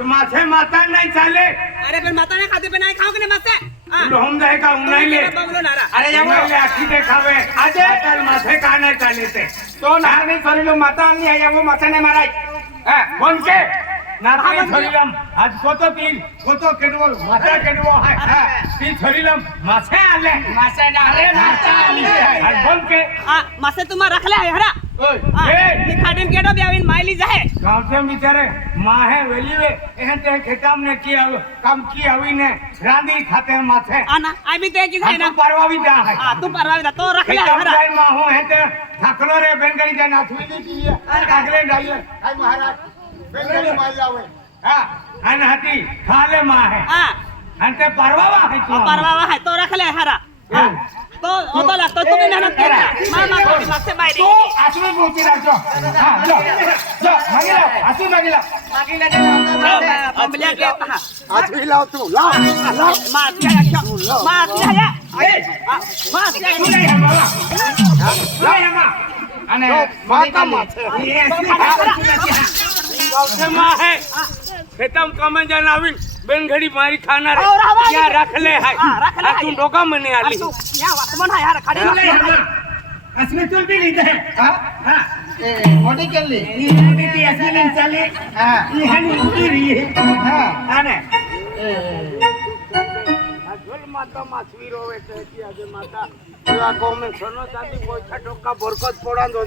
तो माथे माता नहीं चाले। अरे फिर माता ने खाते पे नहीं खाओ कि नहीं मासे हम देगा उन्हीं ले। अरे ये वो ले आखी देखावे आज कल माथे का नहीं चाले थे तो नानी थोड़ी लो माता नहीं है वो माथे ने मारा है कौन के नानी थोड़ी लम आज फोटो केडवो माता केडवो है ती थोड़ी लम माथे आले माथे ना अरे माता आली है आज बोल के मासे तुम रख ले हरा ए खाडिन केडो ब्याविन माइली जाए गांव से बिचारे मां है वेली वे एहन ते खेतम ने किया काम की हवी ने रांदी खाते हैं माथे आना आई भी ते की है ना परवा भी जा है तू परवा भी तो रख ले हरा जाय मां हो है ते ठाकलो रे बेंगड़ी के नाथवी दी की कागले डाले आई महाराज बेंगड़ी मार जावे हां अन हती खाले मां है हां अंते परवा है तो परवा है तो रख ले हरा तो ओ तो लगता तू भी मेहनत कर मां मां को से बाहर तो आसमे पहुंची रखो हां लो मांगिला मागिला बमलिया के आसमी लाओ तू लाओ मां क्या है मां क्या है बाबा अने माता माथे ये ऐसी मां है खेतम कमे जनाविन बेनघड़ी मारी खाना रे क्या रख ले है तू डोका मने आली क्या वर्तमान है यार खाड़ी असली चुल भी नहीं है हां ए मोटी कर ले ये बेटी असली नहीं चले हां ये हनी उड़ी रही है हां आने झोल माता माछवी रोवे ते की आगे माता पूरा गांव में सोनो चांदी पोछा टोका बरकत पड़ान दो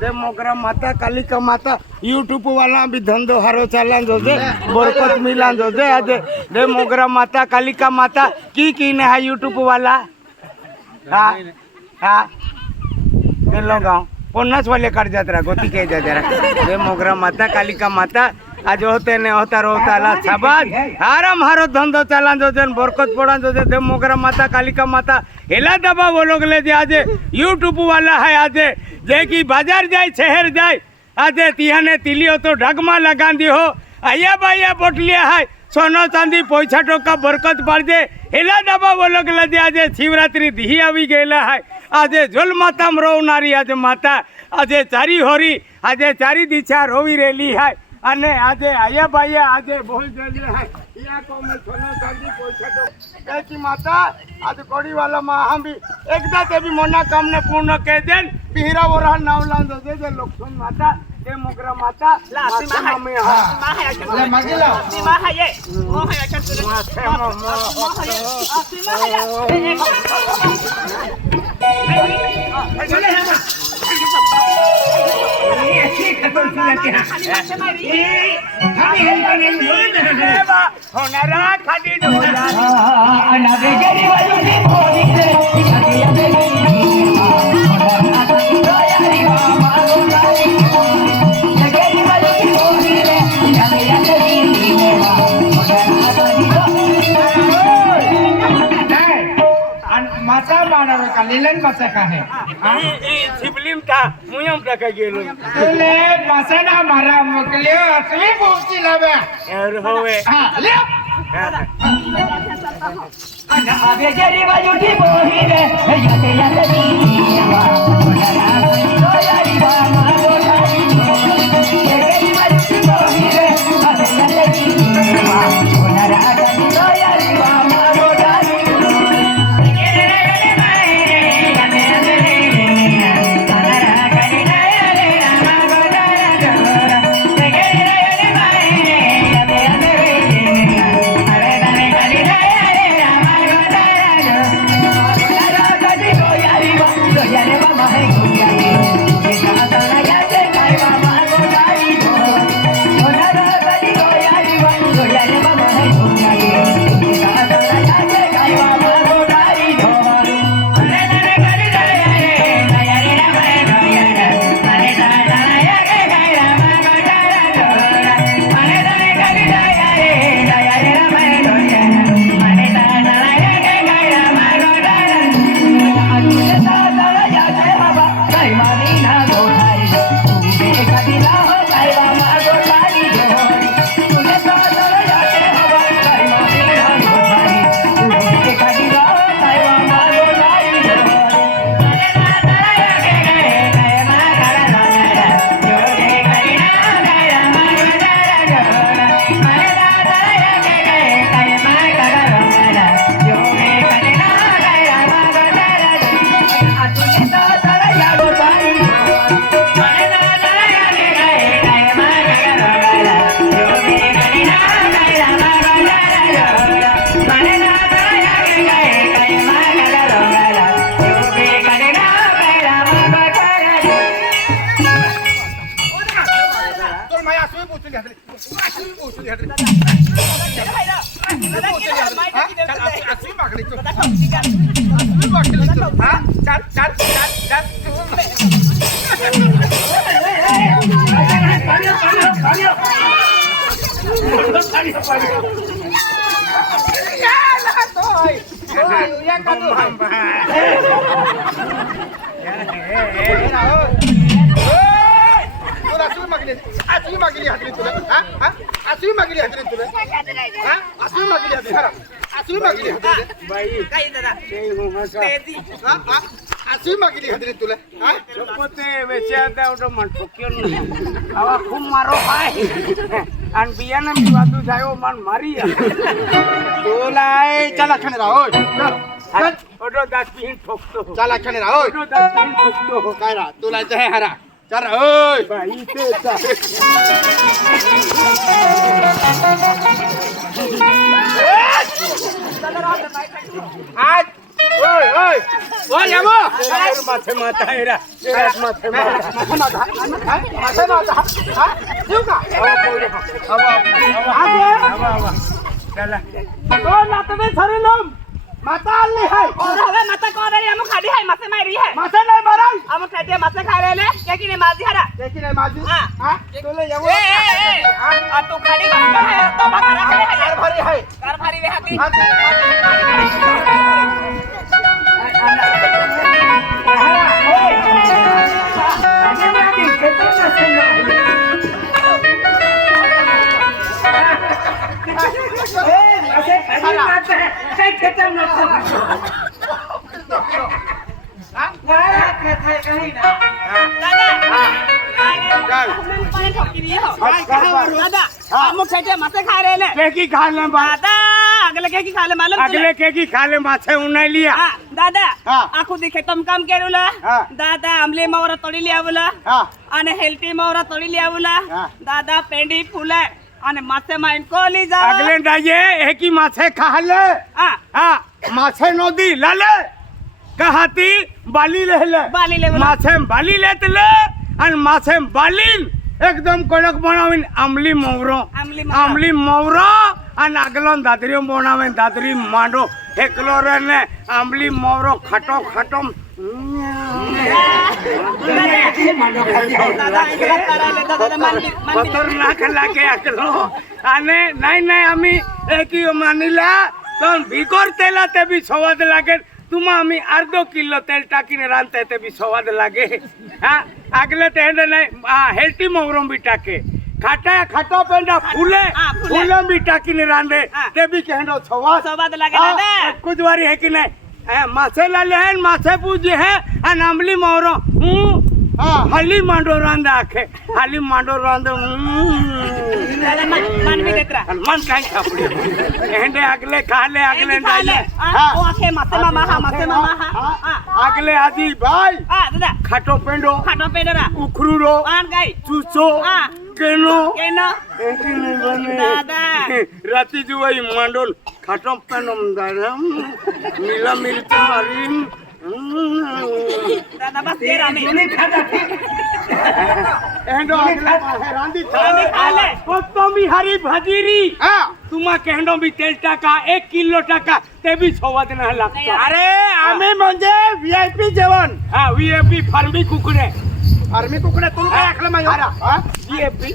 दे मोगरा माता कालिका माता यूट्यूब वाला भी धंधो हारो चालान दो दे बरकत मिलान दो दे आज दे मोगरा माता कालिका माता की ने है यूट्यूब वाला हां हां चलो गांव 50 वाले काट जात्रा गोती के जात्रा दे मोगरा माता कालिका माता आज होते ने होता रोता ला छबाज हारम हारो धंधो चालान दो जन बरकत पड़ान दो दे मोगरा माता कालिका माता हेला दबा वो लोग ले आज यूट्यूब वाला है आज जे की बाजार जाए शहर जाए आज तिहाने तिलियो तो ढगमा लगा दी हो आया बाया बोटलिया है सोनो चांदी पैसा टोका बरकत पड़ दे हेला दबा वो लोग ले आज शिवरात्रि दी आवी गेला है आज झोल माता में रोवनारी आज माता आज चारी होरी आज चारी दिशा रोवी रेली है अने आजे आया बाया आजे बोल देले है या को में सोनो चांदी पैसा तो की माता आज कोड़ी वाला मां हम भी एकदा ते भी मोना काम ने पूर्ण कह देन पीरा वरा नाम लान दे जे लक्ष्मण माता ते मोगरा माता मां है ले मागिला मां है ये मां है अच्छा मां है चले है ये अच्छी खतम सुनते हैं ये हमें होनरा खादी डोला अना बेगरी वाली ने बोली रे अगे बेगरी यारी मारो गाली बेगरी वाली बोली रे अगे बेगरी माता मानव का लीलन माता का है ये शिवलिंग था मुयम तक गेलो ले मासा ना मारा मोकलियो असली पहुंची लावे यार होवे हां ले अना आगे जेरी वाली बोही रे याते याते नीवा तो यारी बा मारो यारी जेरी वाली बोही रे याते याते नीवा ओनरा गनी तो यारी बा मारो यारी Hey, आसवी पोचली हातरी आसवी पोचली हातरी दादा आसवी मागली तू आसवी मागली तू हा चल चल चल चल आसवी मागली हातरी तुला हा हा आसवी मागली हातरी तुला हा आसवी मागली हातरी आसवी मागली हातरी बाई काही दादा ते हुमसा हा हा आसवी मागली हातरी तुला हा चपोते वेचा देवडो मन ठोक्यो न आवा खूब मारो खाय आणि बियाणं मी वादू जायो मन मारिया तुला चला खाणे राहो चल ओडो 10 मिनिट ठोकतो चला खाणे राहो ओडो 10 मिनिट ठोकतो काय रा तुला जे हरा चल ओय बाई ते आज ओय ओय ओय यामो माथे माथा हेरा माथे माथा मासे माता हा देऊ का आवा चला तो नातवे सरलम माता आली है और हवे माता को रे हम खाली है मासे मारी है मासे नाही माराय हम खाते मासे खा रहे ले क्या कि नहीं माजी हरा देखी नाही माझी हा हा तुला यामो आ तू खाली बात है तो बकरा है कार भारी आहे कार भारी वे हाथी मासे खा रहे ले केकी खा ले दादा अगले के की खा ले मालूम अगले केकी खा ले माछे उन्हें लिया दादा हा. आखू दिखे तुम काम केरुला हा. दादा आमले मावरा तोडी लियावला हा आणि हेल्टी मावरा तोडी लियावला हा. दादा पेंडी फुले आणि मासे माइन कोली जा अगले डाये एकी माछे खा ले हा हा माछे नदी लाले कहाती बाली लेले बाली लेवला माछे बाली लेतले आणि माछे बालीन एकदम कडक बनावीन आमली मोवरो आमली मोवरो आणि अगलन दादरी बनावीन दादरी मांडो हेकलो रे ने आमली मोवरो खाटो खाटो दादा इकडे करायला दादा मानली खतरनाक लागे अगलो आणि नाही नाही आम्ही एकी मानिला पण भिकोर तेला ते बी स्वाद लागे तुम्हा आम्ही अर्धो किलो तेल टाकीने रांधते ते बी स्वाद लागे हा अगले ते नाही हेल्टी मोगरों बी टाके खाटा खाटा पेंडा फुले हा, फुले. फुले बी टाकीने रांधे हा. ते बी कहनो स्वाद लागे दादा कुछ वारी है कि नहीं मासे लाले हैं मासे पूजे हैं आणि आमली मोरो हली मांडो रांधे आखे हली मांडो रांधे दादा मन भी देतरा मन काय खापडी हेंडे अगले खाले अगले खाले डाले ओ आखे मासे मामा हा मासे मामा हा अगले आदि भाई दादा खाटो पेंडो खाटो पेडरा उखरू रो आन गाई चूचो हा. केनो केनो एकी नहीं बने दादा राती जुवाई मांडोल खाटो पेंडो दारम नीला मिर्च मारीन दादा बस दे रामी एंडो अगला रांदी रांदी खाले. कोतमी हरी भजीरी हा तुम्हा केंडो बी तेल टाका 1 किलो टाका ते बी स्वाद न नाही. लागतो अरे आम्ही म्हणजे VIP जेवण हा VIP फार्मी कुकडे आर्मी कुकडे तुला काय ऐकलं माझ्या हा VIP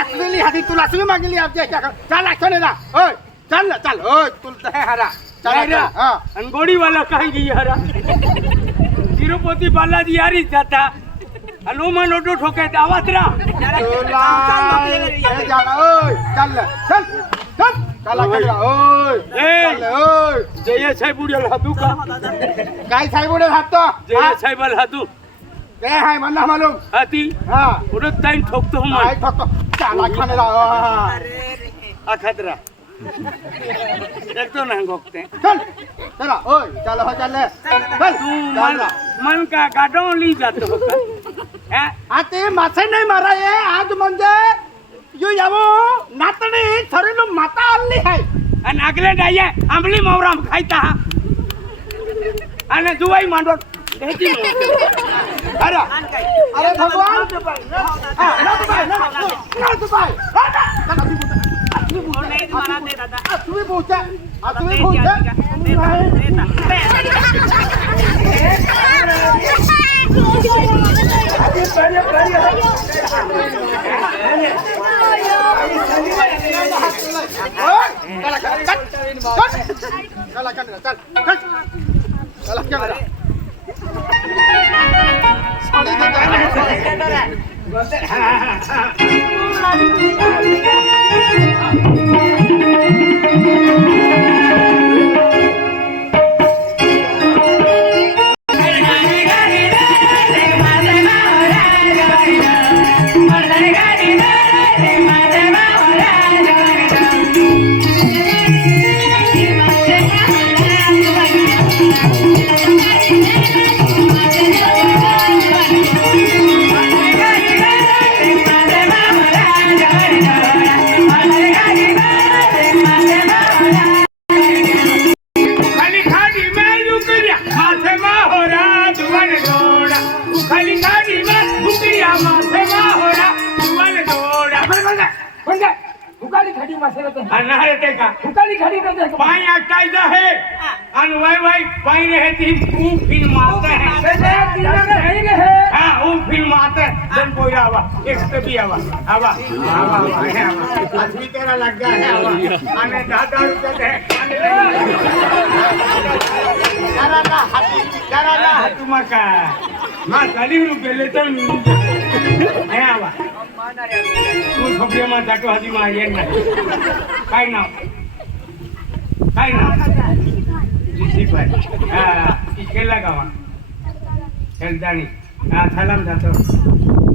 असलेली हाती तुला असली मागली आमच्या चल ऐकलं ना ओय चल ना चल ओय तुला हे हरा चल हा अंगोड़ी वाला कहीं हरा तिरुपति बालाजी यारी जाता हनुमान ओटो ठोके दावतरा तुला हे जाणा ओय चल चल चल चला करा ओय चल ओय जय साहेब बुडियल हातू का काय साहेबडे हातो जय साहेब हातू ते हाय मला मालूम हाती हा उडत टाइम ठोकतो काय मन ठोकतो चला खाने रा अखतरा एक तो नहीं गोकते चल चला ओय चल हो चल चल तू मन का गाडो ली जातो होता हैं आता मासे नाही मारा ये आज म्हणजे यो यावो नातडी थरीलो माता आली आहे आणि अगले डाये आंबली मोवराम खायता आणि जुवाई मांडो अरे अरे भगवान ना तो भाई तुम्ही पोहोचा तुम्ही पोहोचा पाई अटाइदा है अन वाई वाई पाई रहती ऊ फिल्म आता है हां ऊ फिल्म आता है जन कोई आवा एक तो भी आवा आवा आवा आदमी तेरा लग गया है आवा आने 10 रुपए दे जरा ना तुम का मां 40 रुपए लेता है आवा तू खबरे में जातो हजी मा ये ना काय नाव जीसी भाई खेला गावा खेलदानी सलाम जातो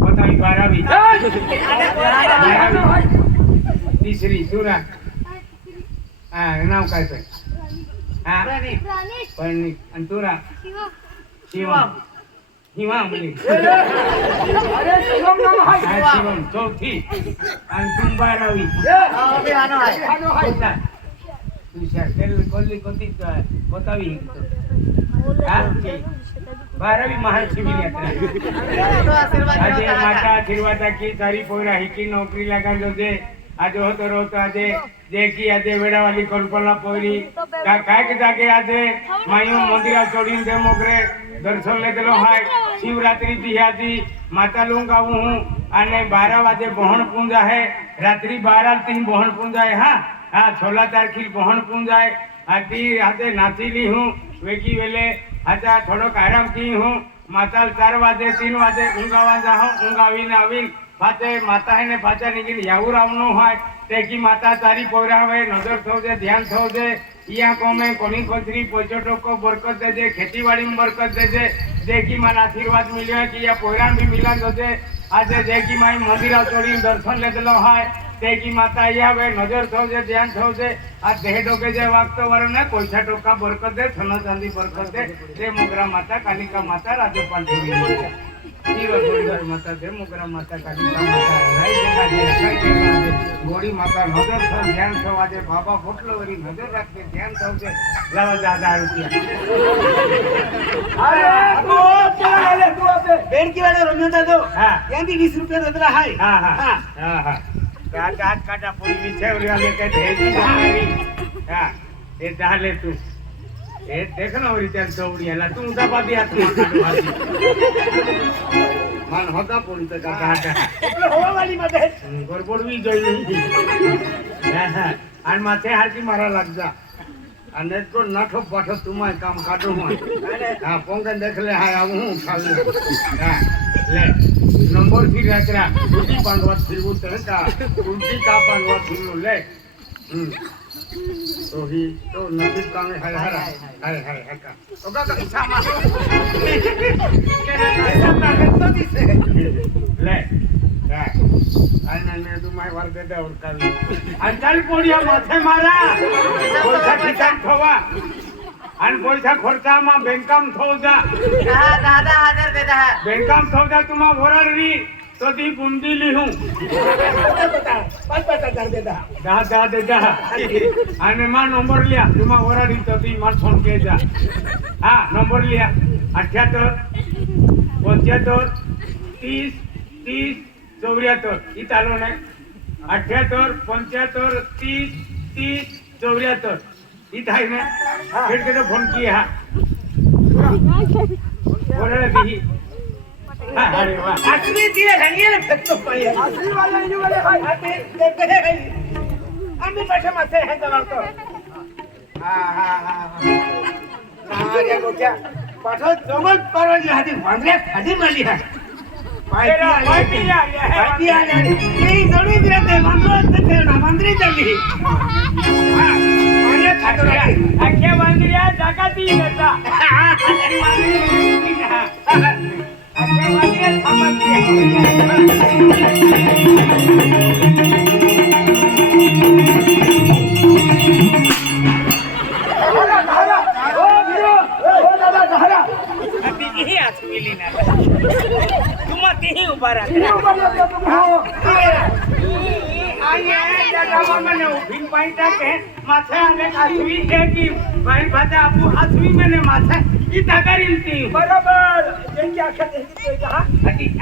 बताई 12वी तीसरी सुरा नाव काय पे पण अंतुरा शिवम शिवम शिवम चौथी आणि तुम 12वी कोल्ली कोणती बतावी 12वी આજે માતા આશીર્વાદ की सारी पोरा हिकी नौकरी लगालो दे आज होतो रोतो आज देखी आज वेडावाली कल्पना पोरी काय के जागे आज मायू मंदिरा चोडीन दे मोगरे दर्शन ले देलो हाय शिवरात्रि दिहादी माता लोग आऊं हूं અને 12 वाजे बहन पूजा है रात्रि 12 तीन बहन पूजा है हां हाँ 16 तारखेला बहन पूजा है आती आते नाचीली हूँ वेकी वेले आता थोड़ो आराम की हूँ माता 4 वाजे 3 वाजे ऊंगावा जाऊं ऊंगावी ने आवीन पाचे माता है ने पाचा निकल याऊ रावनो है ते की माता तारी पोरा है नजर थो दे ध्यान थो दे या को में कोनी कोथरी पोचोटो को बरकत दे दे खेतीवाड़ी में बरकत दे दे देखी मन आशीर्वाद मिलो है कि या पोरा भी मिला दे आज देखी माई मंदिरा चोरी दर्शन ले देलो है तेकी माता या वे नजर थो दे ध्यान थो दे आ देह डोके जे वागतो वरने पैसा टोका बरकत दे सोना चांदी बरकत दे रे मोगरा माता कालिका माता राजपाल देवी जीरो गोड़ी माता दे मोगरा माता कालिका माता राई दे गोड़ी माता नजर थो ध्यान थो आजे बाबा फोटलो वरी नजर रख दे ध्यान थो दे लावा 1000 रुपया अरे तू क्या ले तू अबे बेंकी वाले रमियोता दो हां यांदी 20 रुपया देतला हाय हां हां हां हां हाथ काटा पूरी पीछे और ले के भेजी जारी हां ये डाले तू ए देखना और चल दौड़ियाला तू उदा बादी हाथ में काटो हाथी मन होता पूरी तो काटा એટલે હોવા વાલી મતે ગરબડવી જોઈ નહીં હા અને માથે હાથી મારા લાગ જા અને તો નાઠો પાઠો તુમાય કામ કાઢો હોય હા પોંગન દેખ ले हाय आऊ हूं खाली हां ले नंबर की रात्रा उल्टी बांधवा फिरवू तणका उल्टी का बांधवा फिरवू ले तो ही तो नसीब कामे हाय हाय का ओगा का इच्छा मा ले અને તું માય વાર દે દે ઓર અંચલ પોડિયા માથે મારા પૈસા ઠીકાણ થવા અને પૈસા ખર્ચામાં બેંકામ થો જા હા 10,000 દેતા है બેંકામ થો જા તુમા ભોરાડી तो दी बुंदी ली हूं 5,000 देता 10 देता અને માં નંબર લ્યા તુમા ભોરાડી તો દી માર છોન કે જા હા નંબર લ્યા 78 75 30 30 74 ही चालू नाही 78 75 30 30 74 ही आहे ना फिर के तो फोन किया हा बोला दी अरे वाह असली तिला घाणीला फेकतो पाहिजे असली वाला इनी वाले हाय आम्ही पाठे मासे हे चालवतो या गोट्या पाठव जवळ परवानगी हाती वांद्र्यात खाली मारली हा पायती आली ते जळून दिले मांजरी चालली अख्ख्या वांद्र्या जगाती येता अख्ख्या वांद्र्या थांबती तीही आचविली ना तुम्हा तीही उभा राहते मैंने उभिन पाइटा के माथे आने आचवी है कि भाई भाता आपू आचवी मैंने माथे ही तकरीलती बरोबर त्यांची आख्या देखील जहा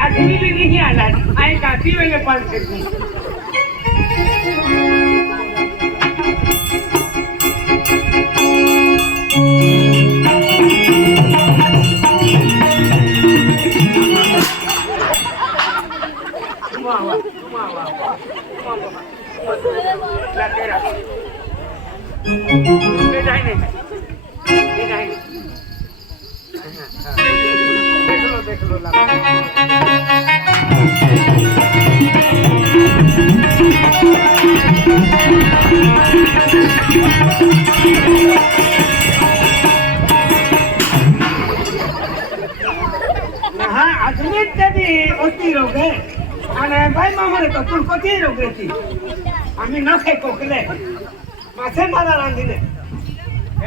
आचवी नहीं आला आए काती वेले पास करती देख लो अजून कधी होती रोग आणि बाई मामाने तो तू कधी रोग येते आम्ही न खाई कोकले मासे मारा रांधीने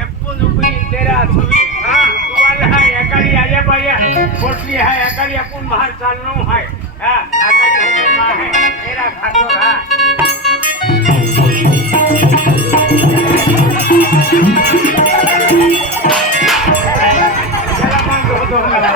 एप्पू नुपी तेरा आचवी हाँ तुम्हाला है एकाली आया बाया पोटली है एकाली अपन बाहर चालनो है हाँ एकाली होने माँ है तेरा खातो रहा चला मान दो लगा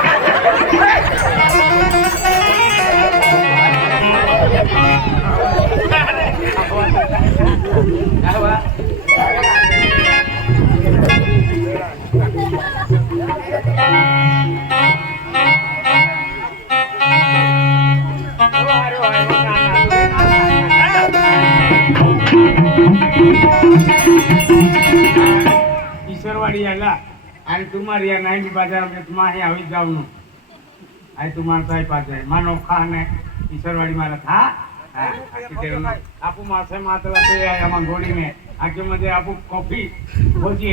ईश्वरवाडी आला आणि तुम्हाला या 90 बाजार में तुम्हारे हवी जाऊन आई तुम्हारा ताई पाजे मानो खान है ईश्वरवाडी मारा था आपू मासे मातला ते आम्हा गोडी में आके मध्ये आपू कॉफी भोजी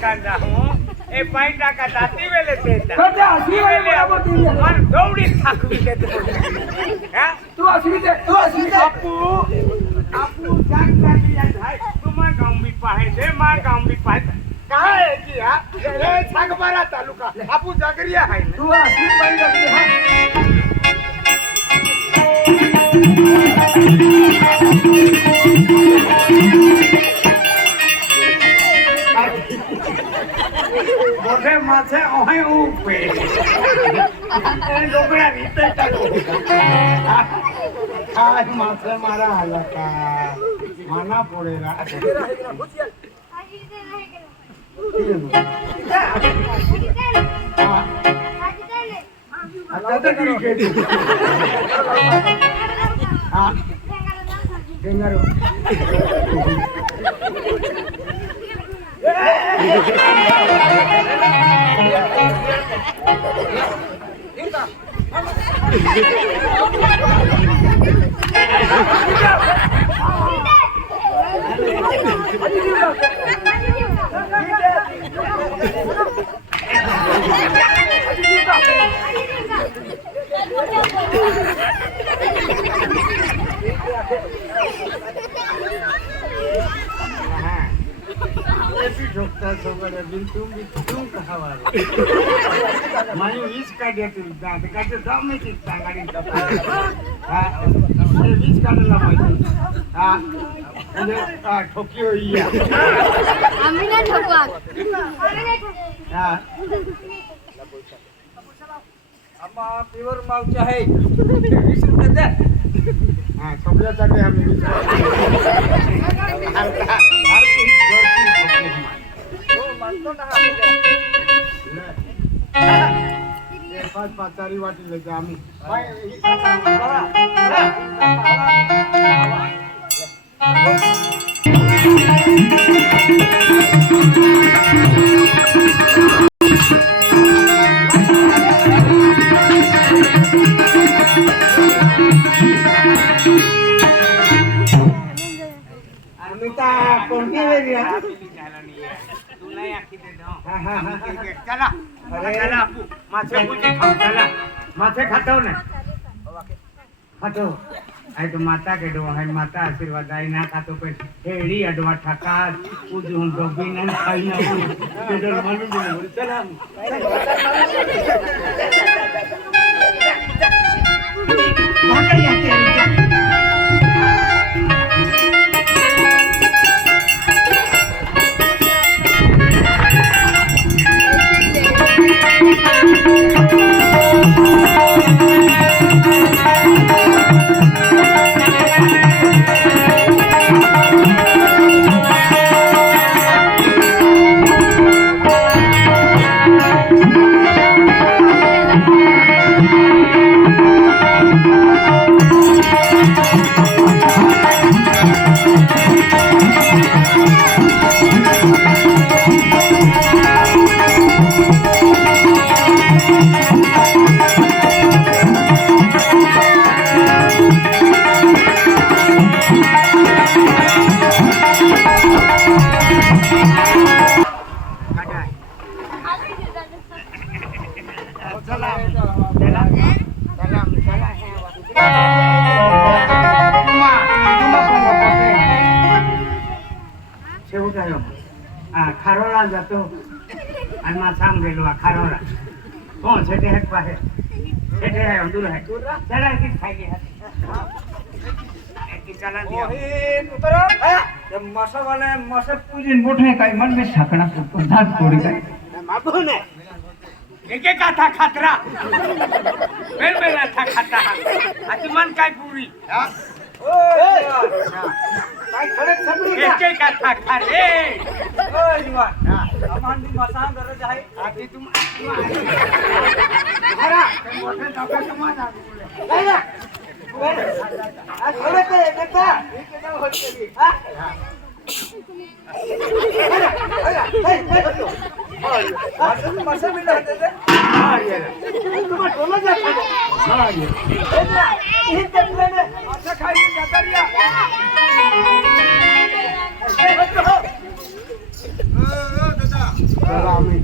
कांदा हूँ ए पाइटा का दाती वेले देता कदा असली वेले आबो दिन मन दौड़ी थाकवी देते हां तू असली दे आपू जाग लिया भाई तुम्हारा गांव भी पाहे दे मार गांव भी पाहे कहां है जी हां रे सागबारा तालुका आपू जागरिया है तू असली बाई लगली हां मोठे मासे ओहे ऊपे लोकड़ा रीते टाको आज मासे मारा आला का माना पड़ेगा आता तो क्रिकेट हाँ डेंगरो मारा सोबत बिन कहावा मायू वीज काढ्यातील दात काढते जाऊ नाही ती सांगाडी हा हे वीज काढायला माहिती हा म्हणजे ठोकी होई आम्ही नाही ठोकवा हा आम्हा प्युअर मावचे आहे 20 रुपये द्या हा सगळ्यासाठी आम्ही वीज हो मानतो ना पाच पाच चारी वाटी लेते आम्ही आम्ही तर कोणती वेगळी चला चला मासे पूजी खाऊ चला मासे खातो ना खातो आई तो माता के डो है माता आशीर्वाद आई ना खातो पे हेड़ी अडवा ठका उजून डोबी ना खाई ना तेडर मालूम नहीं चला भाकर जाते खारोला जातो आणि मग सांग गेलो खारोला कोण छेटे आहेत पाहे छेटे आहे दूर आहे चला की खाई चला मसा वाले मसा पूजन मोठे काय मन में साकणा धात थोडी काय मागून एक एक था खातरा बेल बेला था खाता आज मन काय पुरी काय खरंच सगळी एक एक था खा रे आम्हाला मसा गरज आहे आधी तुम अरे मोठे डॉक्टर तुम्हाला काय ना खरंच आहे नेता हे केलं होतं हा मसा मिळत होते तुम्हाला टोला जात हे तकले मसा खाई जाता रिया चला आम्ही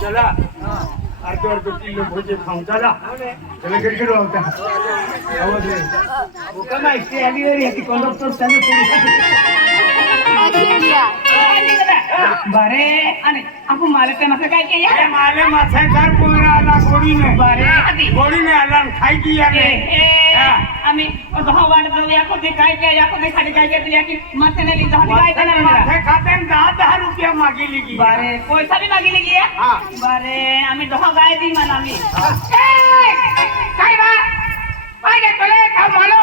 चला अर्ध किलो भोजे खाऊन चला चला क्रिकेट होता हुकम ऐकते आली रे याची कंडक्टर त्याने बारे आणि आपण माले ते मग काय केलं अरे माले माथेदार पुरा आला गोडीने बारे गोडीने आला खाई की याने आम्ही दहा वाट जाऊया कोणते काय काय या कोणते खाली काय काय तुझ्या की माथे नाही दहा काय काय नाही माथे खाते 10 रुपया मागिली की बारे पैसा भी मागिली की हा बारे आम्ही दहा गाय दी मला आम्ही काय बा काय गे तुले का मला